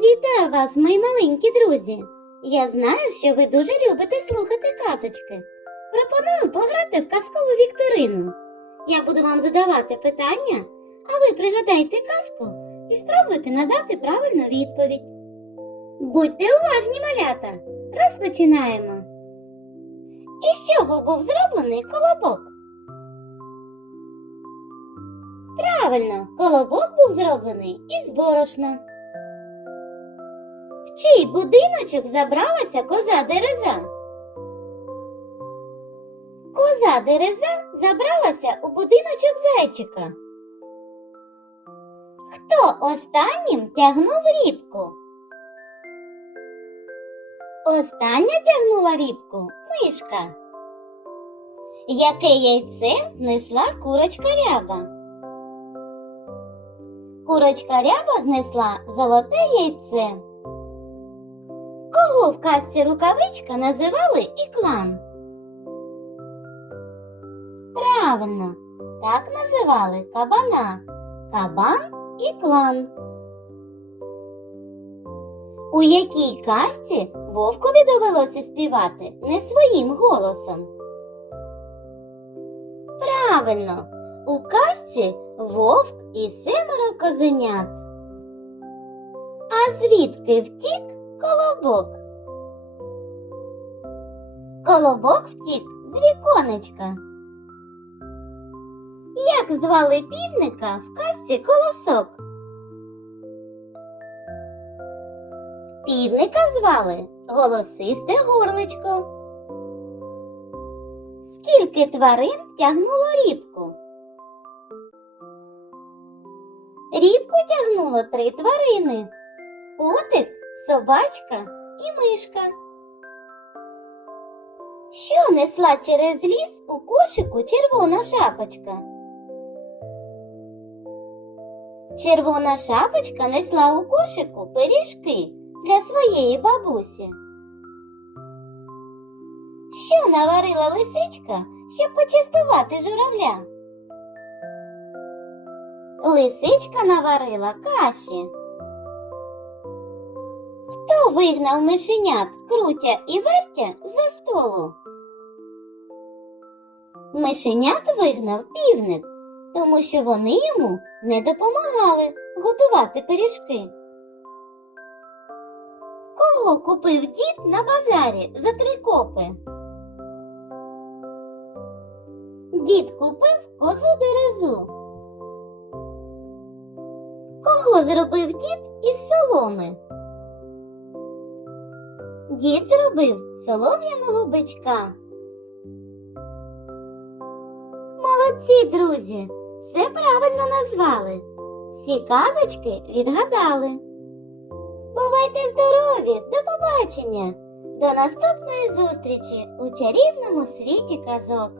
Вітаю вас, мої маленькі друзі! Я знаю, що ви дуже любите слухати казочки. Пропоную пограти в казкову вікторину. Я буду вам задавати питання, а ви пригадайте казку і спробуйте надати правильну відповідь. Будьте уважні, малята! Розпочинаємо. Із чого був зроблений колобок? Правильно, колобок був зроблений із борошна. Чий будиночок забралася коза дереза? Коза дереза забралася у будиночок зайчика. Хто останнім тягнув рібку? Остання тягнула рібку мишка. Яке яйце знесла курочка ряба? Курочка ряба знесла золоте яйце. Кого в казці рукавичка називали іклан? Правильно, так називали кабана. Кабан і клан. У якій казці вовкові довелося співати не своїм голосом? Правильно, у казці вовк і семеро козенят. А звідки втік колобок? Колобок втік з віконечка. Як звали півника в казці колосок? Півника звали голосисте горличко. Скільки тварин тягнуло рібку? Рібку тягнуло три тварини: котик, собачка і мишка. Що несла через ліс у кошику червона шапочка? Червона шапочка несла у кошику пиріжки для своєї бабусі. Що наварила лисичка, щоб почастувати журавля? Лисичка наварила каші. Хто вигнав мишенят крутя і вертя за столу? Мишенят вигнав півник, тому що вони йому не допомагали готувати пиріжки. Кого купив дід на базарі за три копи? Дід купив козу дерезу. Кого зробив дід із соломи? Дід зробив солом'яного бичка. Молодці, друзі! Все правильно назвали. Всі казочки відгадали. Бувайте здорові! До побачення! До наступної зустрічі у чарівному світі казок!